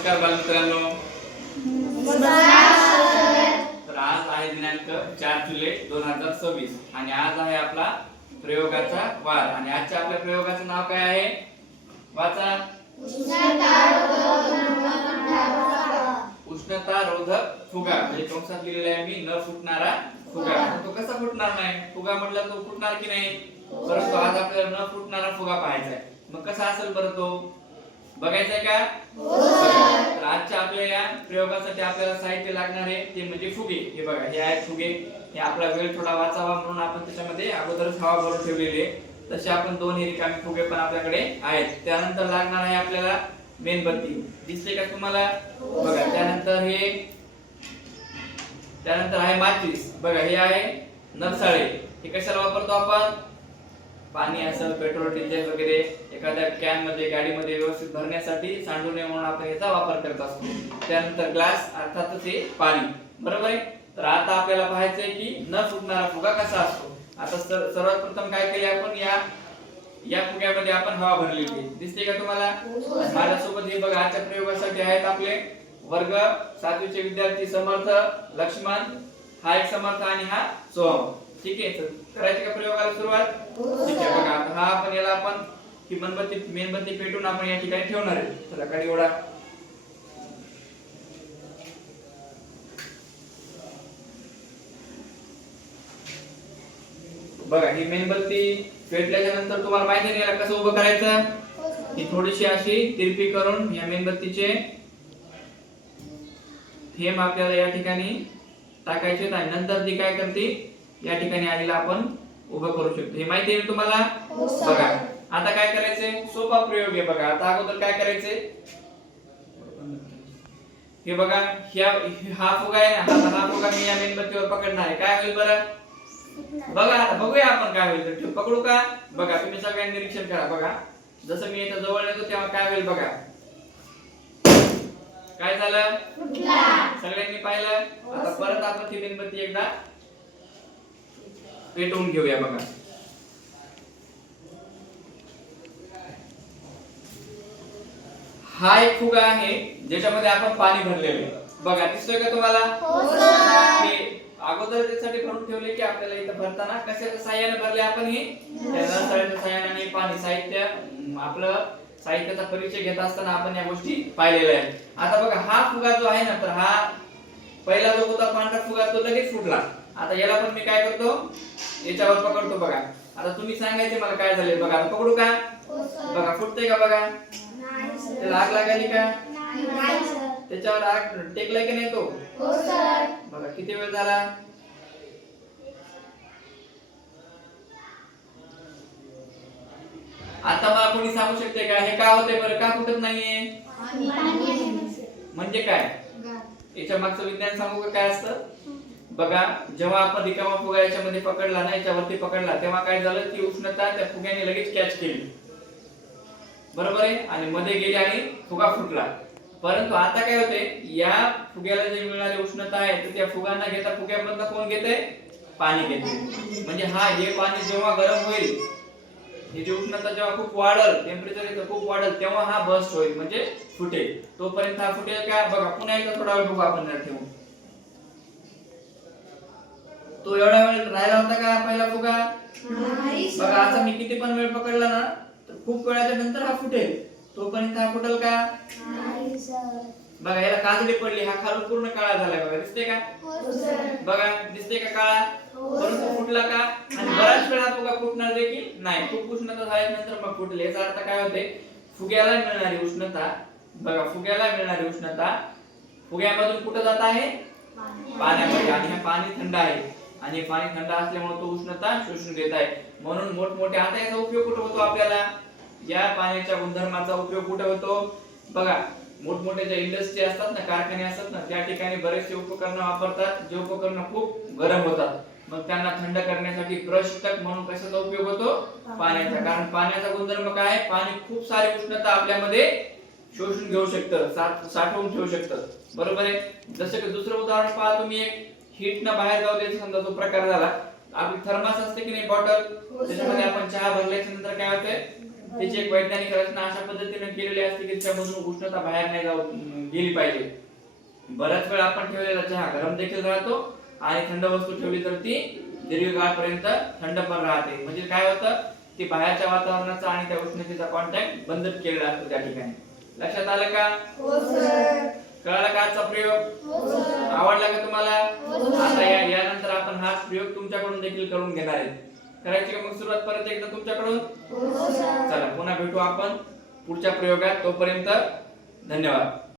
नमस्कार बालमित्रांनो, तर आज आहे दिनांक 4 जुलै 2026 आणि आज आहे आपला प्रयोगाचा वार आणि आजच्या आपल्या प्रयोगाचं नाव काय आहे? वाचा. उष्णता रोधक फुगा म्हणजे कंसात लिहिलेला आहे मी, न फुटणारा फुगा. तो कसा फुटणार नाही? फुगा म्हटलं तो फुटणार की नाही? परंतु आज आपल्याला न फुटणारा फुगा पाहायचा आहे. मग कसा असेल बरं तो? बघायचंय का? तर आजच्या आपल्या या प्रयोगासाठी आपल्याला साहित्य लागणार आहे ते म्हणजे फुगे. हे बघा, हे आहेत फुगे. हे आपला वेळ थोडा वाचावा म्हणून आपण त्याच्यामध्ये अगोदरच हवा भरून ठेवलेली आहे. तसे आपण दोन हे रिकामे फुगे पण आपल्याकडे आहेत. त्यानंतर लागणार आहे आपल्याला मेणबत्ती. दिसते का तुम्हाला? बघा, त्यानंतर आहे माचीस. बघा, हे आहे नरसाळे. हे कशाला वापरतो आपण? पाणी असेल, पेट्रोल, डिझेल वगैरे एखाद्या कॅन मध्ये गाडीमध्ये व्यवस्थित भरण्यासाठी, सांडू नये म्हणून आपण याचा वापर करत असतो. त्यानंतर ग्लास, अर्थातच हे पाणी. बरोबर आहे. तर आता आपल्याला पाहायचंय की न फुटणारा फुगा कसा असतो. आता सर्वात प्रथम काय केले आपण, या फुग्यामध्ये आपण हवा भरलेली आहे. दिसते का तुम्हाला? माझ्यासोबत हे बघा, आजच्या प्रयोगासाठी आहेत आपले वर्ग 7वीचे विद्यार्थी समर्थ, लक्ष्मण, हा एक समर्थ आणि हा सोहम. ठीक आहे, करायची का प्रयोगाला सुरुवात? ठीक आहे. बघा, हा आपण याला ही मेणबत्ती पेटून आपण या ठिकाणी ठेवणार आहे. चला खाली ओढा. बघा, ही मेणबत्ती पेटल्याच्या नंतर तुम्हाला माहिती आहे याला कसं उभं करायचं? ही थोडीशी अशी तिरपी करून या मेणबत्तीचे थेंब आपल्याला या ठिकाणी टाकायचे आणि नंतर ती काय करते, या ठिकाणी आलेला आपण उभं करू शकतो. हे माहिती आहे तुम्हाला? बघा, आता काय करायचंय? सोपा प्रयोग आहे. बघा, आता अगोदर काय करायचंय? हे बघा, हा फुगा आहे ना, हा फुगा मी या मेणबत्तीवर पकडणार आहे. काय होईल बरं? बघा, आता बघूया आपण काय होईल. तर पकडू का? बघा, तुम्ही सगळ्यांनी निरीक्षण करा. बघा, जसं मी इथं जवळ येतो तेव्हा काय होईल बघा. काय झालं? सगळ्यांनी पाहिलं. आता परत आपण ती मेणबत्ती एकदा पेटवून घेऊया. बघा, हा एक फुगा आहे ज्याच्यामध्ये आपण पाणी भरलेले. बघा, दिसतोय का तुम्हाला? अगोदर त्यासाठी भरून ठेवले की आपल्याला इथं भरताना कशाच्या साह्याने भरले आपण? हे नळसाळ्याच्या साह्याने पाणी. आपलं साहित्याचा परिचय घेत असताना आपण या गोष्टी पाहिलेल्या आहेत. आता बघा, हा फुगा जो आहे ना, तर हा पहिला जो होता पांढरा फुगा तो लगेच फुटला. आता याला पण मी काय करतो, याच्यावर पकडतो. बघा, आता तुम्ही सांगायचे मला काय झाले. बघा, आता पकडू का? बघा, फुटते का? बघा, त्याला आग लागायली का? त्याच्यावर आग टेकलाय की नाही तो? बघा, किती वेळ झाला? आता मला कोणी सांगू शकते का हे का होते बरं? का फुटत नाहीये? म्हणजे काय? याच्या मागचं विज्ञान सांगू का काय असतं? बघा, जेव्हा आपण रिकामा फुगा याच्यामध्ये पकडला ना, याच्यावरती पकडला, तेव्हा काय झालं, ती उष्णता त्या फुग्याने लगेच कॅच केली. बरोबर आहे. आणि मध्ये गेली आणि फुगा फुटला. परंतु आता काय होते, या फुग्याला जे मिळणारी उष्णता आहे तर त्या फुगा न घेता फुग्यामधलं कोण घेते? पाणी घेते. म्हणजे हे पाणी जेव्हा गरम होईल, ही जी उष्णता जेव्हा खूप वाढेल, टेम्परेचर इथं खूप वाढेल, तेव्हा हा बर्स्ट होईल म्हणजे फुटेल. तोपर्यंत हा फुटेल का? बघा, पुन्हा एकदा थोडा वेळ बघू आपण ठेवून. तो एवढा वेळ राहिला होता का पहिला फुगा? बघा, आता मी किती पण वेळ पकडला ना, तर खूप वेळाच्या नंतर हा फुटेल. तोपर्यंत हा फुटेल का? बघा, याला काजळी पडली. हा खालून पूर्ण काळा झालाय. बघा, दिसते का? बघा, दिसते का काळा? परंतु फुटला का? आणि बराच वेळ हा फुगा फुटणार देखील नाही. खूप उष्णता झाल्यानंतर मग फुटेल. याचा अर्थ काय होते, फुग्याला मिळणारी उष्णता, बघा, फुग्याला मिळणारी उष्णता फुग्यामधून कुठे जात आहे? पाण्यामध्ये. आणि हे पाणी थंड आहे आणि पाणी थंड असल्यामुळे तो उष्णता शोषून घेत आहे. म्हणून मोठमोठे, आता याचा उपयोग कुठे होतो आपल्याला? या पाण्याच्या गुणधर्माचा उपयोग कुठे होतो? बघा, मोठमोठे जे इंडस्ट्री असतात ना, कारखाने असतात ना, त्या ठिकाणी बरेचसे उपकरणं वापरतात. जे उपकरणं खूप गरम होतात, मग त्यांना थंड करण्यासाठी प्रशीतक म्हणून कशाचा उपयोग होतो? पाण्याचा. कारण पाण्याचा गुणधर्म काय आहे? पाणी खूप सारी उष्णता आपल्यामध्ये शोषून घेऊ शकतं, साठवून ठेवू शकतं. बरोबर आहे. जसं की दुसरं उदाहरण पहा तुम्ही, एक हीट ना बाहेर जाऊ द्यायचा समजा तो प्रकार झाला. आपली थर्मास असते की नाही, बॉटल, त्याच्यामध्ये आपण चहा भरल्याच्या नंतर काय होते, त्याची एक वैज्ञानिक रचना अशा पद्धतीने केलेली असते की त्यामधून उष्णता बाहेर नाही गेली पाहिजे. बऱ्याच वेळ आपण ठेवलेला चहा गरम देखील राहतो आणि थंड वस्तू ठेवली तर ती दीर्घकाळपर्यंत थंड पण राहते. म्हणजे काय होतं की बाहेरच्या वातावरणाचा आणि त्या उष्णतेचा कॉन्टॅक्ट बंद केलेला असतो त्या ठिकाणी. लक्षात आलं का? हो सर. कळाला का आजचा प्रयोग? हो सर. आवडला का तुम्हाला? हो सर. आता यानंतर आपण हा प्रयोग तुमच्याकडून देखील करून घेणार आहे. करायची का मग सुरुवात परत एकदा तुमच्याकडून? हो सर. चला पुन्हा भेटू आपण पुढच्या प्रयोगात. तोपर्यंत धन्यवाद.